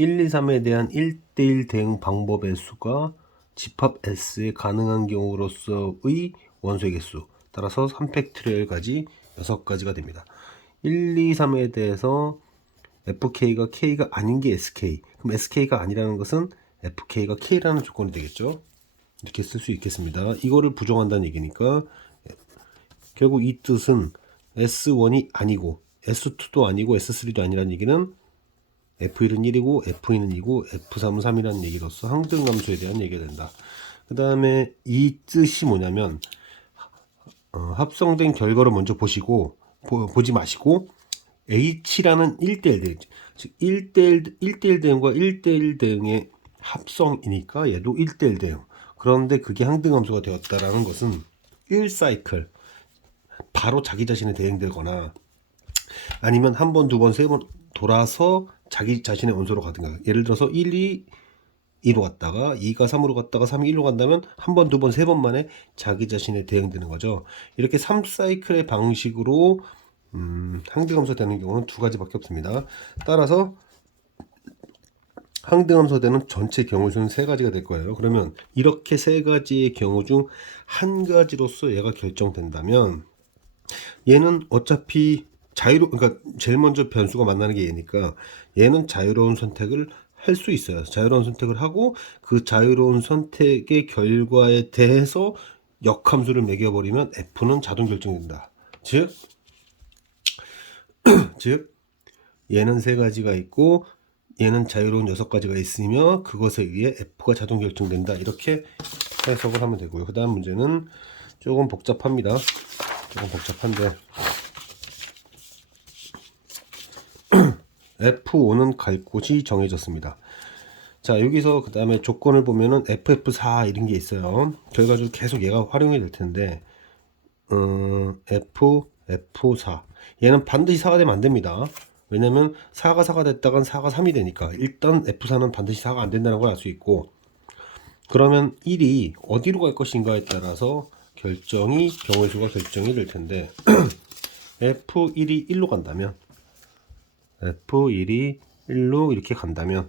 1, 2, 3에 대한 1대1 대응 방법의 수가 집합 S에 가능한 경우로서의 원소의 개수 따라서 3팩토리얼까지 6가지가 됩니다. 1, 2, 3에 대해서 FK가 K가 아닌 게 SK, 그럼 SK가 아니라는 것은 FK가 K라는 조건이 되겠죠. 이렇게 쓸 수 있겠습니다. 이거를 부정한다는 얘기니까 결국 이 뜻은 S1이 아니고 S2도 아니고 S3도 아니라는 얘기는 F1은 1이고 F2는 2고 F3은 3이라는 얘기로서 항등함수에 대한 얘기가 된다. 그 다음에 이 뜻이 뭐냐면 합성된 결과를 먼저 보시고 보지 마시고 H라는 1대1 대응, 즉 1대1 대응과 1대1 대응의 합성이니까 얘도 1대1 대응. 그런데 그게 항등함수가 되었다라는 것은 1사이클 바로 자기 자신에 대응되거나 아니면 한 번, 두 번, 세 번 돌아서 자기 자신의 원소로 가든가. 예를 들어서 1이 2로 갔다가 2가 3으로 갔다가 3이 1로 간다면 한 번, 두 번, 세 번 만에 자기 자신에 대응되는 거죠. 이렇게 3사이클의 방식으로 항등함수 되는 경우는 두 가지밖에 없습니다. 따라서 항등함수 되는 전체 경우 수는 세 가지가 될 거예요. 그러면 이렇게 세 가지의 경우 중 한 가지로서 얘가 결정된다면 얘는 어차피 그러니까 제일 먼저 변수가 만나는 게 얘니까 얘는 자유로운 선택을 할 수 있어요. 자유로운 선택을 하고 그 자유로운 선택의 결과에 대해서 역함수를 매겨버리면 F는 자동 결정된다. 즉 얘는 세 가지가 있고 얘는 자유로운 6가지가 있으며 그것에 의해 F가 자동 결정된다. 이렇게 해석을 하면 되고요. 그 다음 문제는 조금 복잡합니다. 조금 복잡한데 F5는 갈 곳이 정해졌습니다. 자, 여기서 그 다음에 조건을 보면은 FF4 이런 게 있어요. 결과적으로 계속 얘가 활용이 될 텐데 F4 얘는 반드시 4가 되면 안 됩니다. 왜냐면 4가 됐다간 4가 3이 되니까 일단 F4는 반드시 4가 안 된다는 걸 알 수 있고 그러면 1이 어디로 갈 것인가에 따라서 경우의 수가 결정이 될 텐데 F1이 1로 간다면 F1이 1로 이렇게 간다면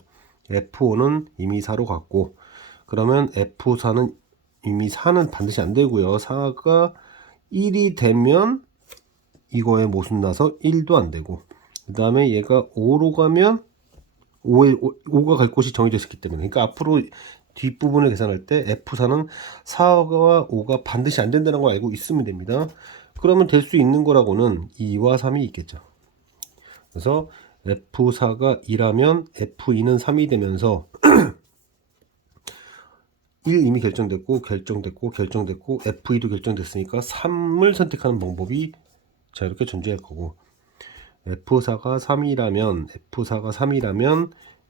F5는 이미 4로 갔고 그러면 F4는 이미 4는 반드시 안 되고요. 4가 1이 되면 이거에 모순 나서 1도 안 되고 그 다음에 얘가 5로 가면 5가 갈 곳이 정해져 있기 때문에 그러니까 앞으로 뒷부분을 계산할 때 F4는 4와 5가 반드시 안 된다는 걸 알고 있으면 됩니다. 그러면 될 수 있는 거라고는 2와 3이 있겠죠. 그래서 F4가 2라면 F2는 3이 되면서 1 이미 결정됐고 F2도 결정됐으니까 3을 선택하는 방법이 자 이렇게 존재할 거고 F4가 3이라면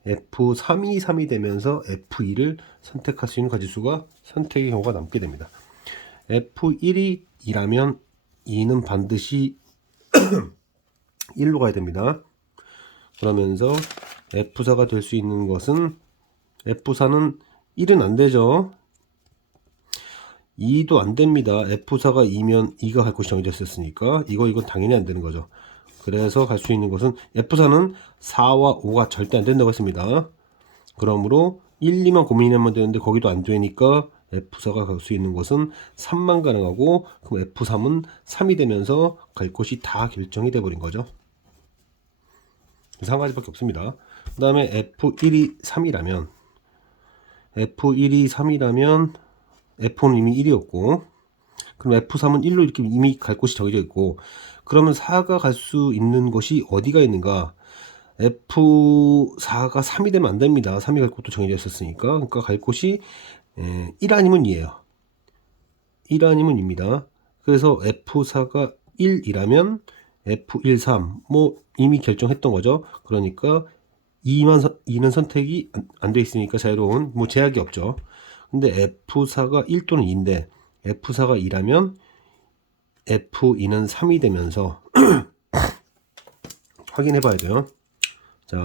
F3이 3이 되면서 F2를 선택할 수 있는 가지수가 선택의 경우가 남게 됩니다. F1이 2라면 2는 반드시 1로 가야 됩니다. 그러면서 F4가 될 수 있는 것은 F4는 1은 안 되죠. 2도 안 됩니다. F4가 2면 2가 갈 곳이 정해졌으니까 이건 당연히 안 되는 거죠. 그래서 갈 수 있는 것은 F4는 4와 5가 절대 안 된다고 했습니다. 그러므로 1, 2만 고민하면 되는데 거기도 안 되니까 F4가 갈 수 있는 것은 3만 가능하고 그럼 F3은 3이 되면서 갈 곳이 다 결정이 돼 버린 거죠. 그래서 한 가지밖에 없습니다. 그 다음에 F1이 3이라면 F4는 이미 1이었고 그럼 F3은 1로 이렇게 이미 갈 곳이 정해져 있고 그러면 4가 갈 수 있는 곳이 어디가 있는가? F4가 3이 되면 안 됩니다. 3이 갈 곳도 정해져 있었으니까 그러니까 갈 곳이 1 아니면 2예요. 1 아니면 2입니다. 그래서 F4가 1이라면 F1, 3 뭐 이미 결정했던 거죠. 그러니까 2는 선택이 안 돼 있으니까 자유로운 뭐 제약이 없죠. 근데 F4가 1 또는 2인데 F4가 2라면 F2는 3이 되면서 확인해 봐야 돼요. 자,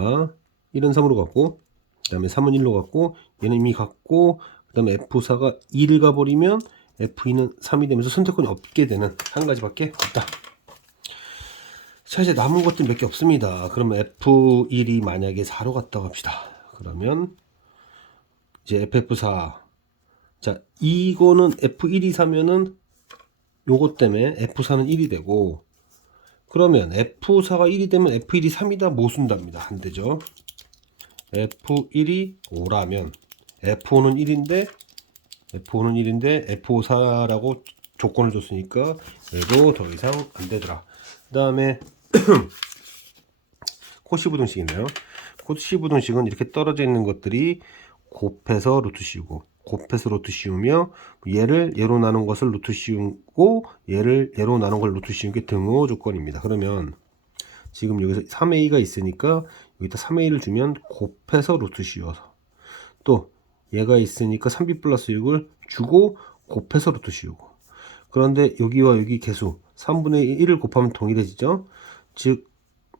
1은 3으로 갔고 그 다음에 3은 1로 갔고 얘는 이미 갔고 그 다음에 F4가 2를 가버리면 F2는 3이 되면서 선택권이 없게 되는 한 가지밖에 없다. 자, 이제 남은 것들 몇 개 없습니다. 그러면 F1이 만약에 4로 갔다고 합시다. 그러면 이제 FF4. 자, 이거는 F1이 사면은 요것 때문에 F4는 1이 되고, 그러면 F4가 1이 되면 F1이 3이다 못 쓴답니다. 안 되죠. F1이 5라면 F5는 1인데 F4라고 조건을 줬으니까 얘도 더 이상 안 되더라. 그 다음에 코시부등식이네요. 코시부등식은 이렇게 떨어져 있는 것들이 곱해서 루트 씌우고, 곱해서 루트 씌우며, 얘를 얘로 나눈 것을 루트 씌우고 얘를 얘로 나눈 걸 루트 씌운 게 등호 조건입니다. 그러면 지금 여기서 3a가 있으니까 여기다 3a를 주면 곱해서 루트 씌워서, 또 얘가 있으니까 3b 플러스 6을 주고 곱해서 루트 씌우고, 그런데 여기와 여기 개수 3분의 1을 곱하면 동일해지죠. 즉,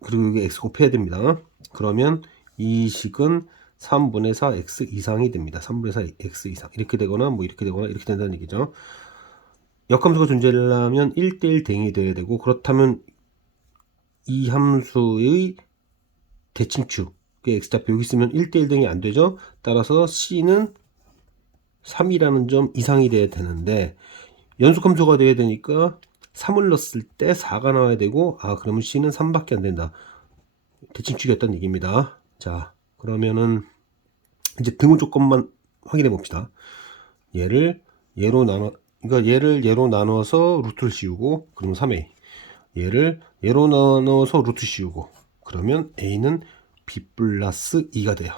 그리고 여기 x 곱해야 됩니다. 그러면 이 식은 3분의 4 x 이상이 됩니다. 3분의 4 x 이상. 이렇게 되거나 뭐 이렇게 되거나 이렇게 된다는 얘기죠. 역함수가 존재하려면 1대1 대응이 돼야 되고, 그렇다면 이 함수의 대칭축 x좌표 여기 있으면 1대1 대응이 안 되죠. 따라서 c는 3이라는 점 이상이 돼야 되는데, 연속함수가 돼야 되니까 3을 넣었을 때 4가 나와야 되고, 그러면 c는 3밖에 안 된다. 대칭축이었다는 얘기입니다. 자, 그러면은 이제 등호 조건만 확인해 봅시다. 얘를 얘로 나눠서 루트를 씌우고, 그러면 3a. 얘를 얘로 나눠서 루트 씌우고, 그러면 a는 b 플러스 2가 돼요.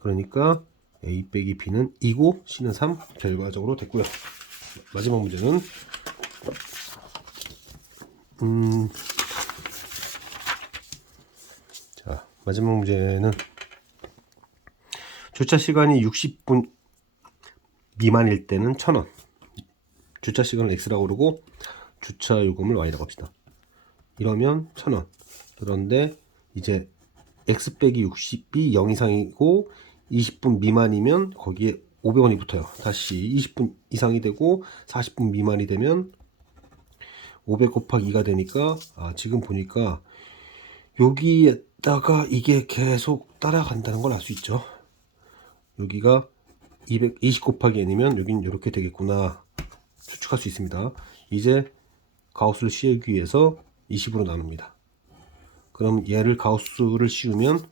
그러니까 a 빼기 b는 2고 c는 3 결과적으로 됐고요. 마지막 문제는 자, 마지막 문제는 주차 시간이 60분 미만일 때는 1,000원. 주차 시간을 x라고 그러고 주차 요금을 y라고 합시다. 이러면 1,000원. 그런데 이제 x 빼기 60이 0 이상이고 20분 미만이면 거기에 500원이 붙어요. 다시 20분 이상이 되고 40분 미만이 되면 500 곱하기 2가 되니까, 지금 보니까 여기에다가 이게 계속 따라간다는 걸 알 수 있죠. 여기가 220 곱하기 n이면 여긴 이렇게 되겠구나 추측할 수 있습니다. 이제 가우스를 씌우기 위해서 20으로 나눕니다. 그럼 얘를 가우스를 씌우면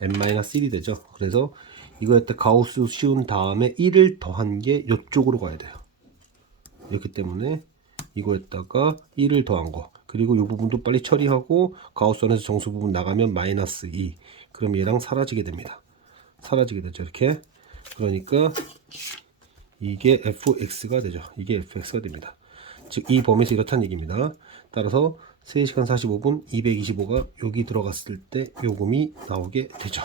n-1이 되죠. 그래서 이거에 가우스 씌운 다음에 1을 더한 게 이쪽으로 가야 돼요. 이렇기 때문에 이거에다가 1을 더한 거, 그리고 이 부분도 빨리 처리하고 가우스 안에서 정수 부분 나가면 -2. 그럼 얘랑 사라지게 됩니다. 사라지게 되죠. 이렇게. 그러니까 이게 fx가 되죠. 이게 fx가 됩니다. 즉 이 범위에서 이렇다는 얘기입니다. 따라서 3시간 45분 225가 여기 들어갔을 때 요금이 나오게 되죠.